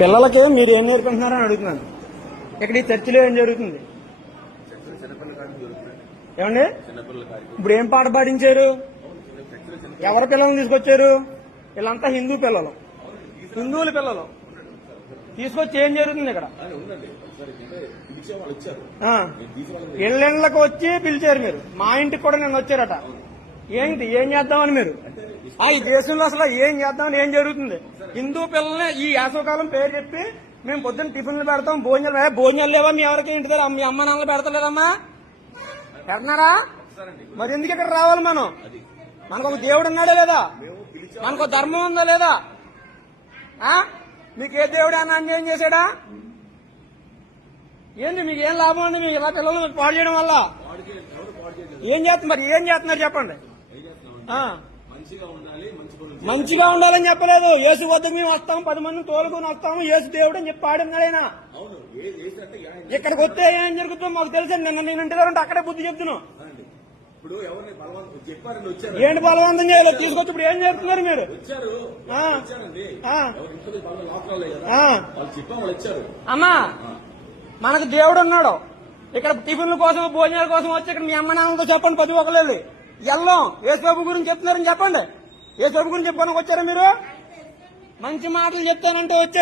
పిల్లలకి మీరు ఏం నేర్పింటున్నారని అడుగుతున్నాను. ఇక్కడ ఈ చర్చిలో ఏం జరుగుతుంది ఏమండి? ఇప్పుడు ఏం పాట పాడించారు? ఎవరి పిల్లల్ని తీసుకొచ్చారు? వీళ్ళంతా హిందూ పిల్లలు, హిందువుల పిల్లలు తీసుకొచ్చి ఏం జరుగుతుంది ఇక్కడ? ఇళ్ళకి వచ్చి పిలిచారు మీరు. మా ఇంటికి కూడా నిన్న వచ్చారట. ఏంటి ఏం చేద్దామని మీరు? ఈ దేశంలో అసలు ఏం చేద్దామని ఏం జరుగుతుంది? హిందూ పిల్లల్ని ఈ వేసవకాలం పేరు చెప్పి మేము పొద్దున్న టిఫిన్లు పెడతాం, భోజనాలు లేవా మీ ఎవరికి? ఇంటి దగ్గర మీ అమ్మ నాన్నలు పెడతలేదమ్మా? పెడుతున్నారా? మరి ఎందుకు ఇక్కడ రావాలి మనం? మనకు ఒక దేవుడు ఉన్నాడా లేదా? మనకు ఒక ధర్మం ఉందా లేదా? మీకు ఏ దేవుడు అన్న అన్యాయం చేశాడా? ఏంది మీకు ఏం లాభం అండి? మీకు ఇలా పిల్లలు పాడు చేయడం వల్ల ఏం చేస్తున్నారు? మరి ఏం చేస్తున్నారు చెప్పండి? మంచిగా ఉండాలని చెప్పలేదు. యేసు వద్దకు మేము వస్తాము, 10 మందిని తోలుకొని వస్తాము, యేసు దేవుడు అని చెప్పి పాడున్నాడు ఆయన. ఇక్కడికి వస్తే ఏం జరుగుతుందో మాకు తెలుసు. నేను ఇంటి దగ్గర ఉంటే అక్కడే బుద్ధి చెప్తున్నాను. ఏంటి బలవంతం చేయాలి? తీసుకొచ్చి ఇప్పుడు ఏం చేస్తున్నారు మీరు? అమ్మా, మనకు దేవుడు ఉన్నాడు. ఇక్కడ టిఫిన్ల కోసం భోజనాల కోసం వచ్చి ఇక్కడ మీ అమ్మ నాన్నలతో చెప్పండి, 10 ఒకళ్ళు ఎల్లం యేసుబాబు గురించి చెప్తున్నారని చెప్పండి. యేసుబాబు గురించి చెప్పడానికి వచ్చారా మీరు? మంచి మాటలు చెప్తానంటే వచ్చారు.